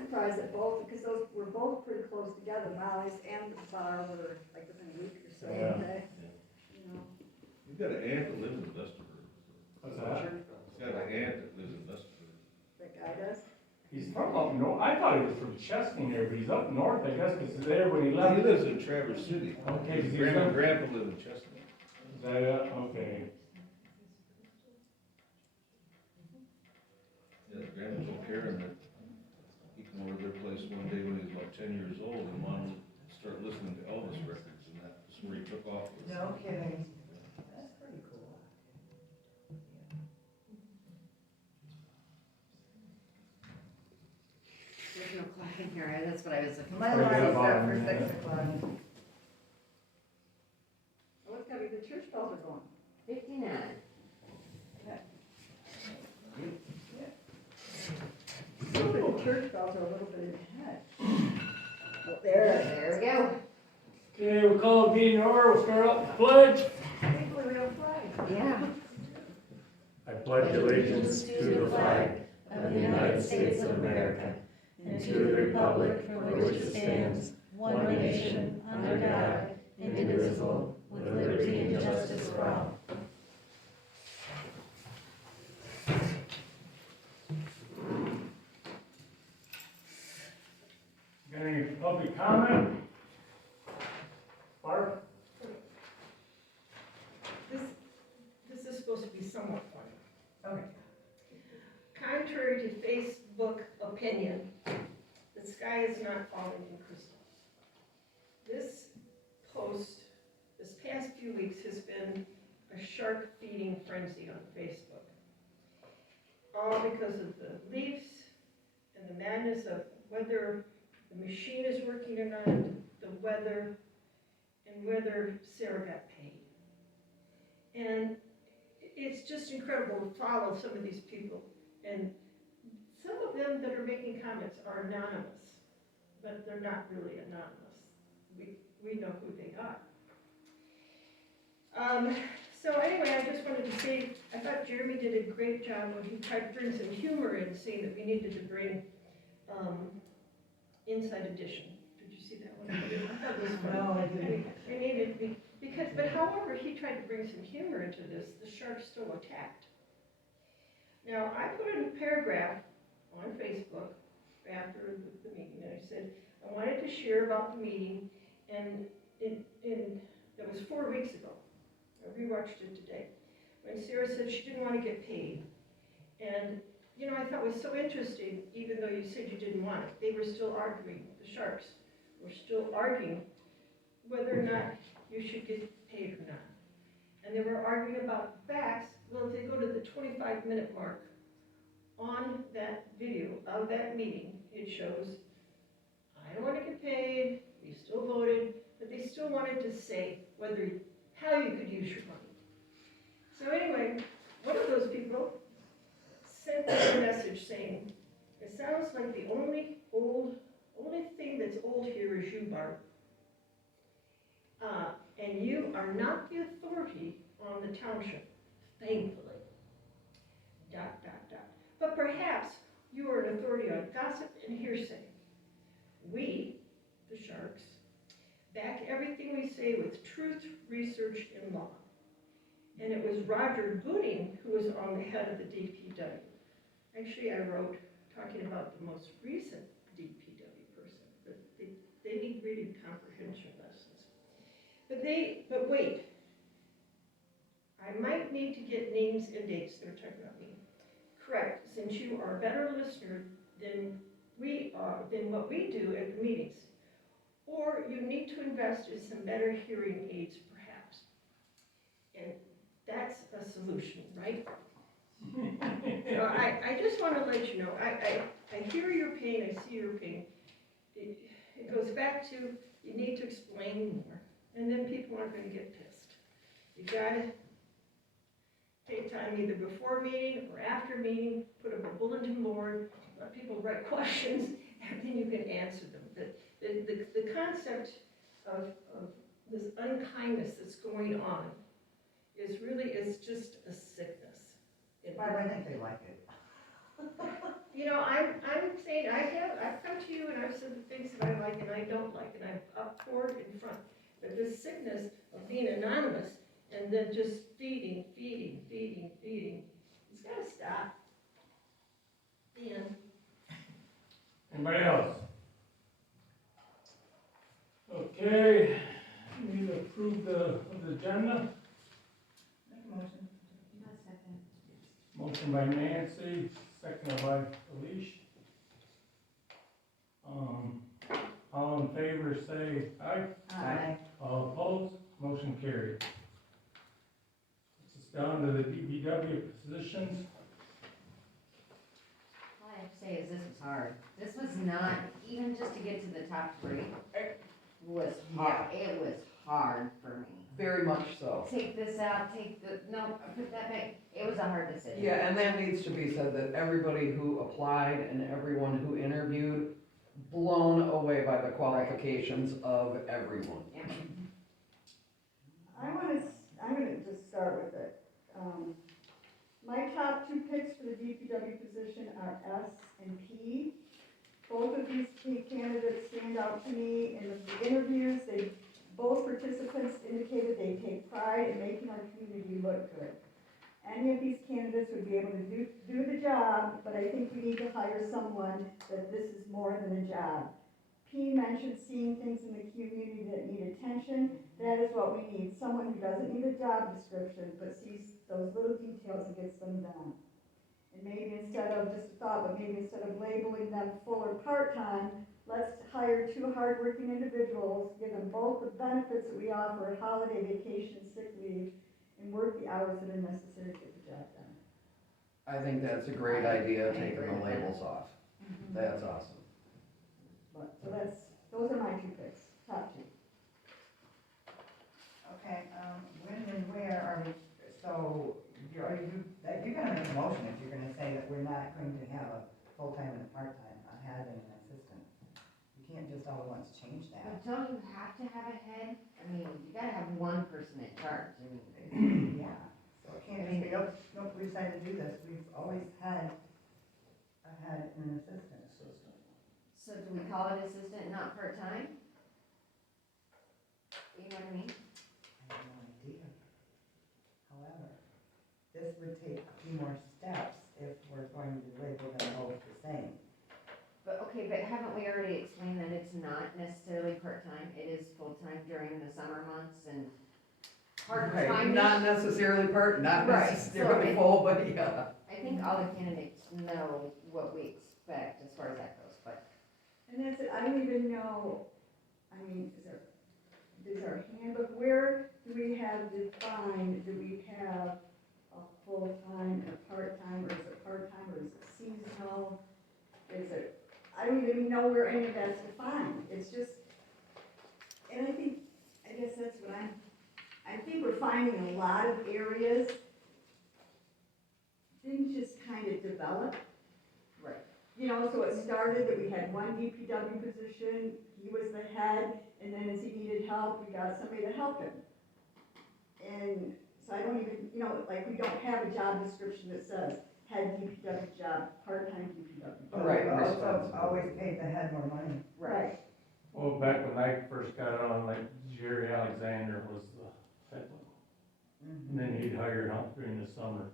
surprised that both, because those were both pretty close together, Molly's and the bar were like within a week or so, Yeah. okay? You know, You've got an aunt that lives in Vesterburg. What's that? He's got an aunt that lives in Vesterburg. that guy does. He's from up north. I thought he was from Chesney there, but he's up north, I guess, because there when he left. He lives in Traverse City. Okay, His he's grandma and from- grandpa live in Chestnut. Is that it? Okay. Yeah, the grandpa told Karen that he came over to their place one day when he was about 10 years old, and mom started listening to Elvis records, and that's where he took off with. No kidding. That's pretty cool. There's no clock in here, that's what I was looking for. My alarm is set for 6 o'clock. Oh, it's gotta be the church bells are going. 59. So the church bells are a little bit ahead. Oh, there we go. Okay, we'll call it being order. We'll start out the pledge. Thankfully, we have flags. Yeah. I pledge allegiance to the flag of the United States of America, and to the republic for which it stands, one nation, under God, indivisible, with liberty and justice for all. Got any public comment? Barb? This is supposed to be somewhat funny. Okay. Contrary to Facebook opinion, the sky is not falling in crystal. This post, this past few weeks, has been a shark feeding frenzy on Facebook. All because of the leaves and the madness of whether the machine is working or not, the weather, and whether Sarah got paid. And it's just incredible to follow some of these people. And some of them that are making comments are anonymous, but they're not really anonymous. We know who they are. So anyway, I just wanted to say, I thought Jeremy did a great job when he tried to bring some humor in, saying that we needed to bring Inside Edition. Did you see that one? I thought it was fun. No, I didn't. We needed to be, but however, he tried to bring some humor into this, the shark still attacked. Now, I put in a paragraph on Facebook after the meeting, and I said, I wanted to share about the meeting, and that was 4 weeks ago. I rewatched it today, when Sarah said she didn't want to get paid. And, you know, I thought it was so interesting, even though you said you didn't want it, they were still arguing, the sharks were still arguing whether or not you should get paid or not. And they were arguing about facts. Well, if they go to the 25-minute mark on that video of that meeting, it shows, I don't want to get paid, we still voted, but they still wanted to say how you could use your money. So anyway, one of those people sent me a message saying, it sounds like the only thing that's old here is you, Barb. And you are not the authority on the township, thankfully. ... But perhaps you are an authority on gossip and hearsay. We, the sharks, back everything we say with truth, research, and law. And it was Roger Gooding who was on the head of the DPW. Actually, I wrote talking about the most recent DPW person, but they need really comprehension lessons. But wait, I might need to get names and dates. They're talking about me. Correct, since you are a better listener than we are, than what we do at the meetings. Or you need to invest in some better hearing aids, perhaps. And that's a solution, right? So I just want to let you know, I hear your pain, I see your pain. It goes back to, you need to explain more, and then people aren't going to get pissed. You got to take time either before meeting or after meeting, put up a bulletin board, let people write questions, and then you can answer them. The concept of this unkindness that's going on is just a sickness. Barb, I think they like it. You know, I'm saying I've come talked to you and I've said the things that I like and I don't like, and I've up forward in front. But this sickness of being anonymous and then just feeding, it's gotta stop. And Anybody else? Okay, we need to approve the agenda. Make a motion. Motion by Nancy, seconded by Alicia. All in favor say aye. Aye. All opposed, motion carried. This is down to the DPW positions. All I have to say is this was hard. This was not, even just to get to the top three, was hard. It was hard for me. Very much so. Take this out, no, put that back. It was a hard decision. Yeah, and that needs to be said, that everybody who applied and everyone who interviewed, blown away by the qualifications of everyone. Yeah. I'm gonna just start with it. My top two picks for the DPW position are S and P. Both of these key candidates stand out to me in the interviews. Both participants indicated they take pride in making our community look good. Any of these candidates would be able to do the job, but I think we need to hire someone that this is more than a job. P mentioned seeing things in the community that need attention. That is what we need, someone who doesn't need a job description, but sees those little details and gets them done. And maybe instead of, just a thought, but maybe instead of labeling them full or part-time, let's hire two hardworking individuals, give them both the benefits that we offer, holiday, vacation, sick leave, and work the hours that are necessary to get the job done. I think that's a great idea, taking the labels off. That's awesome. So those are my two picks, top two. Okay, when and where are we, so, you're gonna make a motion if you're gonna say that we're not going to have a full-time and a part-time, a head and an assistant. You can't just all at once change But that. don't you have to have a head? I mean, you gotta have one person in charge. I mean, Yeah, so it can't just be, nope, we decided to do this, we've always had a head and an assistant. so do we call it assistant, not part-time? You know what I mean? I have no idea. However, this would take a few more steps if we're going to label them both the same. But, okay, but haven't we already explained that it's not necessarily part-time? It is full-time during the summer months and Right, part-time. not necessarily not Right, necessarily so full, but yeah. I think all the candidates know what we expect as far as that goes, but. And that's it, I don't even know, I mean, is our handbook, where do we have defined, do we have a full-time and a part-time, or is it part-time, or is it seasonal? Is it, I don't even know where any of that's defined, it's just, and I guess that's what I think we're finding in a lot of areas, things just kind of develop. Right. You know, so it started that we had one DPW position, he was the head, and then as he needed help, we got somebody to help him. And so I don't even, you know, like, we don't have a job description that says head DPW job, part-time DPW. But Right, we've also responsibility. always paid the head more money. Right. Well, back when I first got on, like Jerry Alexander was the head one. And then he'd hire help during the summer.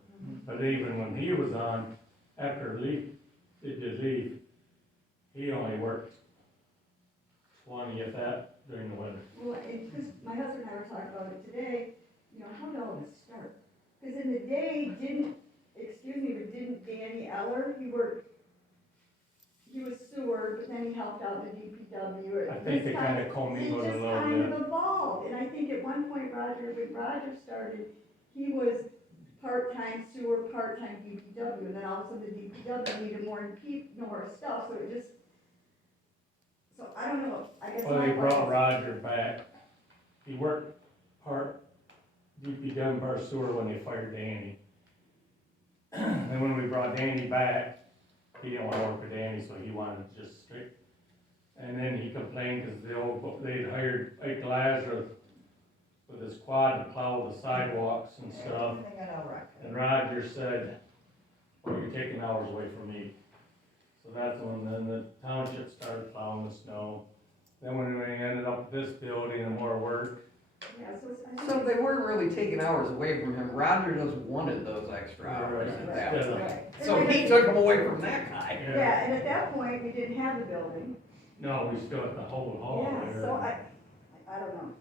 But even when he was on, after it did leave, he only worked 20, if that, during the winter. Well, because my husband and I were talking about it today, you know, how did all this start? Because in the day, didn't Danny Eller, he was sewer, but then he helped out in the DPW. I think they kind of commingled a It just little kind bit. of evolved, and I think at one point when Roger started, he was part-time sewer, part-time DPW, and then all of a sudden the DPW needed more stuff, so it just, so I don't know, I guess. Well, my they brought question- Roger back. He worked part DPW, part sewer when they fired Danny. And when we brought Danny back, he didn't want to work with Danny, so he wanted just straight. And then he complained because they'd hired Ike Lazarus with his quad to plow the sidewalks and stuff. Everything got all right. And Roger said, well, you're taking hours away from me. So that's when then the township started plowing the snow. Then when we ended up with this building and more work, Yeah, so it's, I think So they weren't really taking hours away from him, Roger just wanted those extra hours Right. at that Instead point. of- right. So And he then- took them away from that guy. Yeah, and at that point, we didn't have the building. No, we still had the whole hall Yeah, there. so I don't know,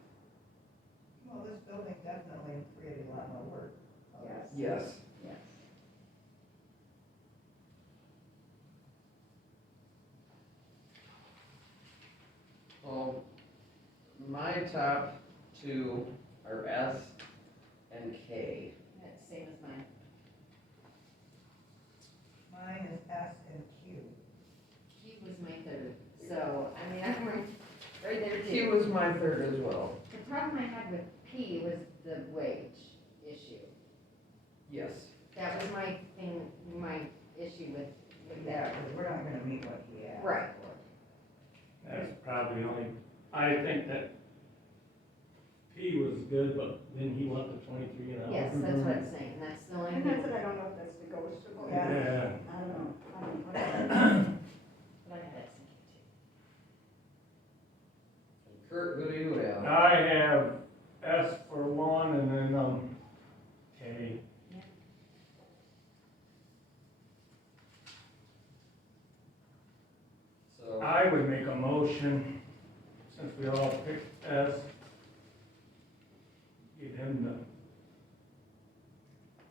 Well, this building definitely created a lot more work. yes. Yes. Yes. Well, my top two are S and K. That's same as mine. Mine is S and Q. Q was my third, so, I mean, I'm right there too. Q was my third as well. The problem I had with P was the wage issue. Yes. That was my thing, my issue with Yeah, that. because we're not gonna meet what he asked. Right. That's probably only, I think that P was good, but then he wanted 23 an hour. Yes, that's what I'm saying, that's the only And thing. that's it, I don't know if that's negotiable. Yeah. Yeah, I don't know, But I had that thinking too. Kurt, who do you have? I have S for one and then, K. So, I would make a motion, since we all picked S, give him the,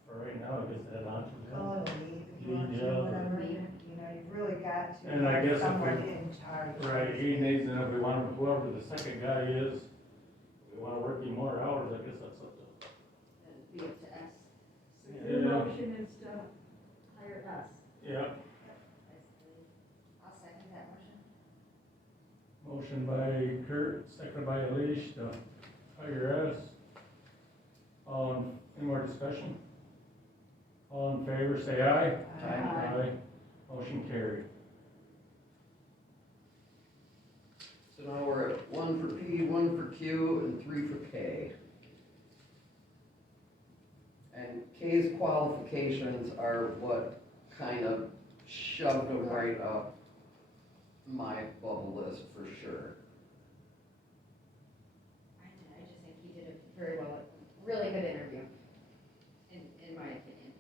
for right now, I guess that on to him. Call it a lead if you want Lead, to, yeah. whatever, Lead. you know, you've really got to And I have guess if someone we- in charge. Right, he needs, and if we want, whoever the second guy is, if we wanna work him more hours, I guess that's up to. That'd be up to S. So your Yeah. motion is to hire us. Yeah, I'll second that motion. motion by Kurt, second by Elish, to hire us. Any more discussion? All in favor, say aye. Aye. Motion carried. so now we're at 1 for P, 1 for Q, and 3 for K. And K's qualifications are what kind of shoved him right up my bubble list for sure. I just think he did it very well, really good interview, in my opinion.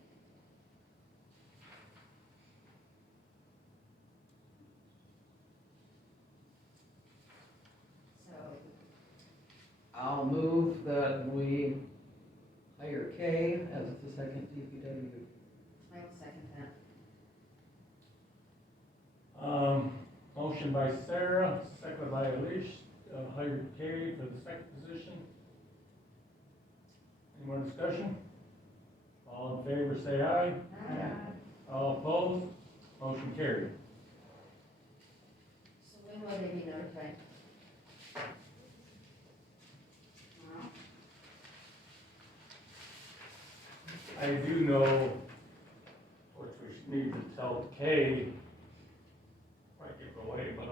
So, I'll move that we hire K as the second DPW. I will second that. Motion by Sarah, second by Elish, hire Kay for the second position. Any more discussion? All in favor, say aye. All opposed? Motion carried. So when will they be notified? I do know, which we need to tell Kay, might give it away, but,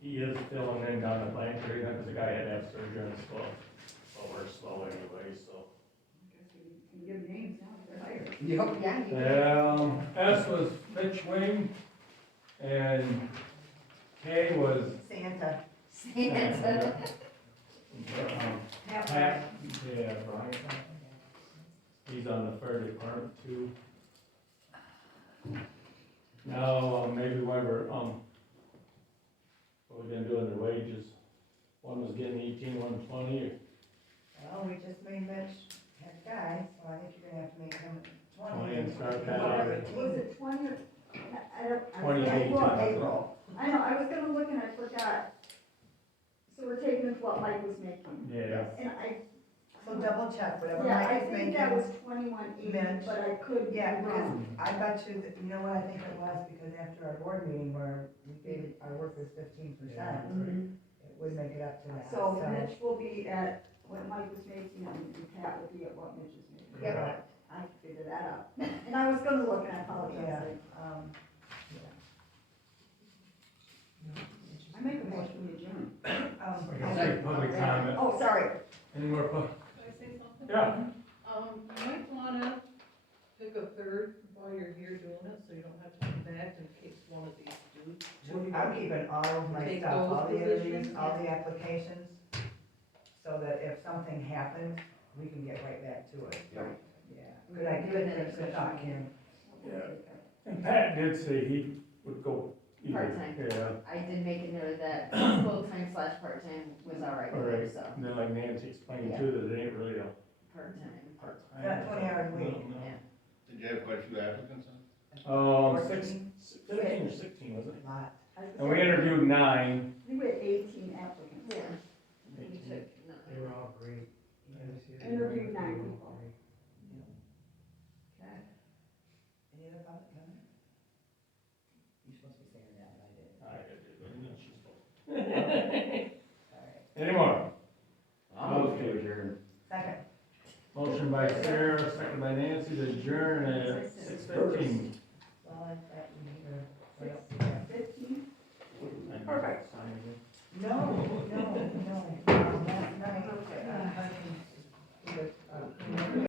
he is filling in down at Blanchard, because the guy had to have surgery on his foot. So we're slow anyway, so. I guess we can give names now, if they're hired. Yep. Yeah, you can. S was Mitch Wing, and K was, Santa. Santa. Pat, yeah, Brian. He's on the fire department too. Now, maybe while we're, what we're gonna do on their wages, one was getting 18, 120, Well, we just made Mitch head guy, so I think you're gonna have to make him 20. 20 and start that Or out. 18. Was it 20 or, I don't, I 20 was gonna look. April. I know, I was gonna look and I forgot. So we're taking it to what Mike was making. yeah. And I, So double check whatever yeah, I Mike is think making. that was 2180, Mitch. but I could be Yeah, because wrong. I bet you, that you know what I think it was, because after our board meeting where we gave our workers 15%, Yeah. Mhm. it would make it up to that. So Mitch will be at what Mike was making and Pat will be at what Mitch is making. Yeah. I can figure that out. And I was gonna look and I Yeah, apologize. I make a motion to adjourn. Like I said, public comment. Oh, sorry. Any more Can I say something? Yeah. You might wanna pick a third while you're here doing it, so you don't have to come back in case one of these do? I'm keeping all of my Take stuff, all those the interviews, positions, all the applications, so that if something happens, we can get right back to it. Yep. Yeah, good idea, good thought, Kim. Yeah. And Pat did say he would go either, Part-time. yeah. I did make a note of that, full-time slash part-time was all right All with right, him, so, and then like Nancy explained too, that it ain't really a part-time. part-time. Not 20 hours a week. No, Yeah. Did you have quite a few applicants on? no. 14? 15 or 16, wasn't it? Lot. And we interviewed 9. I think we had 18 applicants. Yeah. We 18. took, no. They were all great. Interviewed 9 people. Okay. Any other public comment? You're supposed to be saying that, but I didn't. I did, All right. Any more? I'll move to adjourn. Second. Motion by Sarah, second by Nancy to adjourn at 6:15. Well, I thought we need to. 15? Perfect. No, last night,